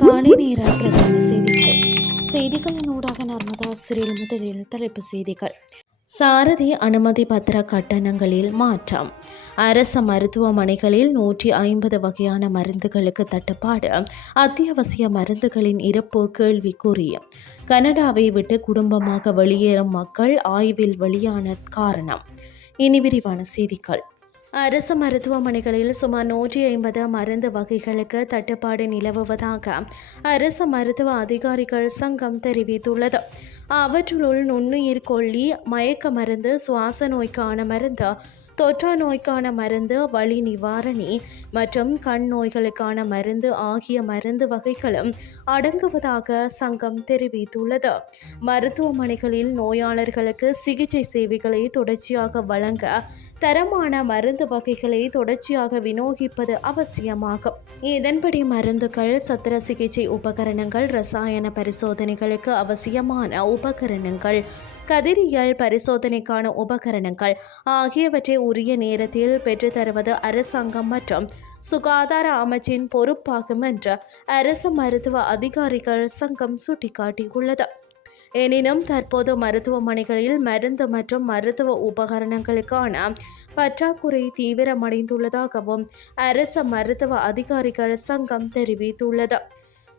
காலை நேர பிரதான செய்திகள் செய்திகளின் ஊடாக நர்மதா சிறில் முதலில் தலைப்பு செய்திகள். சாரதி அனுமதி பத்திர கட்டணங்களில் மாற்றம். அரச மருத்துவமனைகளில் நூற்றி ஐம்பது வகையான மருந்துகளுக்கு தட்டுப்பாடு. அத்தியாவசிய மருந்துகளின் இறப்பு கேள்விக்குறி. கனடாவை விட்டு குடும்பமாக வெளியேறும் மக்கள் ஆய்வில் வெளியான காரணம். இனி விரிவான செய்திகள். அரசு மருத்துவமனைகளில் சுமார் நூற்றி ஐம்பது மருந்து வகைகளுக்கு தட்டுப்பாடு நிலவுவதாக அரசு மருத்துவ அதிகாரிகள் சங்கம் தெரிவித்துள்ளது. அவற்றுள் நுண்ணுயிர் கொல்லி மயக்க மருந்து சுவாச நோய்க்கான மருந்து தொற்றா நோய்க்கான மருந்து வலி நிவாரணி மற்றும் கண் நோய்களுக்கான மருந்து ஆகிய மருந்து வகைகளும் அடங்குவதாக சங்கம் தெரிவித்துள்ளது. மருத்துவமனைகளில் நோயாளர்களுக்கு சிகிச்சை சேவைகளை தொடர்ச்சியாக வழங்க தரமான மருந்து வகைகளை தொடர்ச்சியாக விநியோகிப்பது அவசியமாகும். இதன்படி மருந்துகள் சத்திர சிகிச்சை உபகரணங்கள் ரசாயன பரிசோதனைகளுக்கு அவசியமான உபகரணங்கள் கதிரியல் பரிசோதனைக்கான உபகரணங்கள் ஆகியவற்றை உரிய நேரத்தில் பெற்றுத்தருவது அரசாங்கம் மற்றும் சுகாதார அமைச்சின் பொறுப்பாகும் என்று அரசு மருத்துவ அதிகாரிகள் சங்கம் சுட்டிக்காட்டியுள்ளது. எனினும் தற்போது மருத்துவமனைகளில் மருந்து மற்றும் மருத்துவ உபகரணங்களுக்கான பற்றாக்குறை தீவிரமடைந்துள்ளதாகவும் அரசு மருத்துவ அதிகாரிகள் சங்கம் தெரிவித்துள்ளது.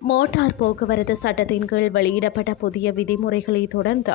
மோட்டார் போக்குவரத்து சட்டத்தின் கீழ் வெளியிடப்பட்ட புதிய விதிமுறைகளை தொடர்ந்து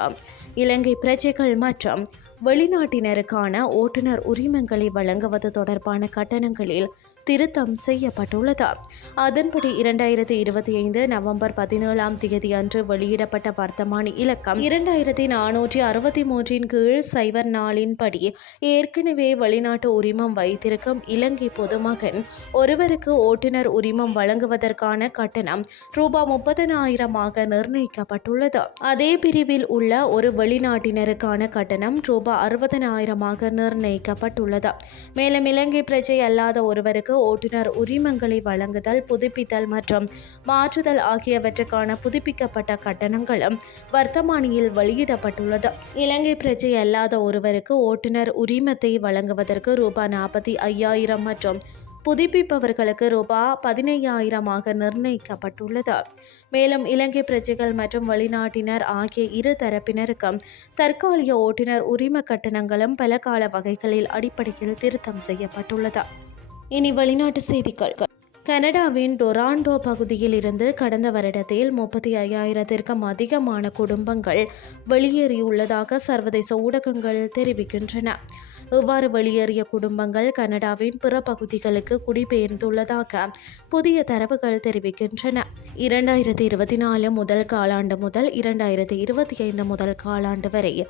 இலங்கை பிரஜைகள் மற்றும் வெளிநாட்டினருக்கான ஓட்டுநர் உரிமங்களை வழங்குவது தொடர்பான கட்டணங்களில் திருத்தம் செய்யப்பட்டுள்ளது. அதன்படி இரண்டாயிரத்தி இருபத்தி ஐந்து நவம்பர் பதினேழாம் தேதி அன்று வெளியிடப்பட்ட வர்த்தமானி இலக்கம் இரண்டாயிரத்தி நானூற்றி அறுபத்தி மூன்றின் கீழ் சைவர் நாளின்படி ஏற்கனவே வெளிநாட்டு உரிமம் வைத்திருக்கும் இலங்கை பொதுமகன் ஒருவருக்கு ஓட்டுநர் உரிமம் வழங்குவதற்கான கட்டணம் ரூபாய் முப்பதனாயிரமாக நிர்ணயிக்கப்பட்டுள்ளது. அதே பிரிவில் உள்ள ஒரு வெளிநாட்டினருக்கான கட்டணம் ரூபாய் அறுபதனாயிரமாக நிர்ணயிக்கப்பட்டுள்ளது. மேலும் இலங்கை பிரஜை அல்லாத ஒருவருக்கு ஓட்டுநர் உரிமங்களை வழங்குதல் புதுப்பித்தல் மற்றும் மாற்றுதல் ஆகியவற்றுக்கான புதுப்பிக்கப்பட்ட கட்டணங்களும் வர்த்தமானியில் வெளியிடப்பட்டுள்ளது. இலங்கை பிரஜை அல்லாத ஒருவருக்கு ஓட்டுநர் உரிமத்தை வழங்குவதற்கு ரூபாய் நாற்பத்தி ஐயாயிரம் மற்றும் புதுப்பிப்பவர்களுக்கு ரூபாய் பதினையாயிரமாக நிர்ணயிக்கப்பட்டுள்ளது. மேலும் இலங்கை பிரஜைகள் மற்றும் வெளிநாட்டினர் ஆகிய இரு தரப்பினருக்கும் தற்காலிக ஓட்டுநர் உரிம கட்டணங்களும் பல கால வகைகளில் அடிப்படையில் திருத்தம் செய்யப்பட்டுள்ளது. இனி வெளிநாட்டு செய்திகள். கனடாவின் டொராண்டோ பகுதியில் இருந்து கடந்த வருடத்தில் முப்பத்தி ஐயாயிரத்திற்கும் அதிகமான குடும்பங்கள் வெளியேறியுள்ளதாக சர்வதேச ஊடகங்கள் தெரிவிக்கின்றன. இவ்வாறு வெளியேறிய குடும்பங்கள் கனடாவின் பிற பகுதிகளுக்கு குடிபெயர்ந்துள்ளதாக புதிய தரவுகள் தெரிவிக்கின்றன. இரண்டாயிரத்தி இருபத்தி நாலு முதல் காலாண்டு முதல் இரண்டாயிரத்தி இருபத்தி ஐந்து முதல் காலாண்டு வரை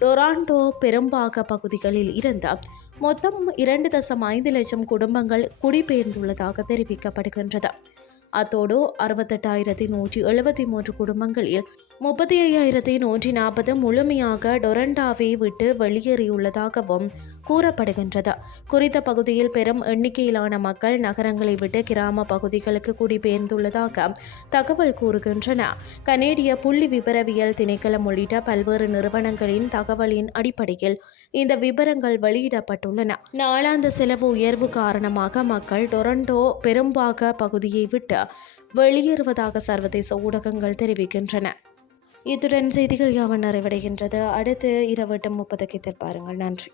டொராண்டோ பெரும்பாக பகுதிகளில் இருந்த மொத்தம் இரண்டு தசம் ஐந்து லட்சம் குடும்பங்கள் குடிபெயர்ந்துள்ளதாக தெரிவிக்கப்படுகின்றது. அத்தோடு அறுபத்தெட்டாயிரத்தி நூற்றி எழுபத்தி மூன்று குடும்பங்களில் முப்பத்தி ஐயாயிரத்தி நூற்றி நாற்பது முழுமையாக டொரண்டாவை விட்டு வெளியேறியுள்ளதாகவும் கூறப்படுகின்றது. குறித்த பகுதியில் பெரும் எண்ணிக்கையிலான மக்கள் நகரங்களை விட்டு கிராம பகுதிகளுக்கு குடிபெயர்ந்துள்ளதாக தகவல் கூறுகின்றன. கனேடிய புள்ளி விபரவியல் திணைக்களம் உள்ளிட்ட பல்வேறு நிறுவனங்களின் தகவலின் அடிப்படையில் இந்த விவரங்கள் வெளியிடப்பட்டுள்ளன. நாளாந்த செலவு உயர்வு காரணமாக மக்கள் டொரண்டோ பெரும்பாக பகுதியை விட்டு வெளியேறுவதாக சர்வதேச ஊடகங்கள் தெரிவிக்கின்றன. இத்துடன் செய்திகள் யாவன் நிறைவடைகின்றது. அடுத்து இரவு எட்டு முப்பதுக்கு எதிர்பாருங்கள் நன்றி.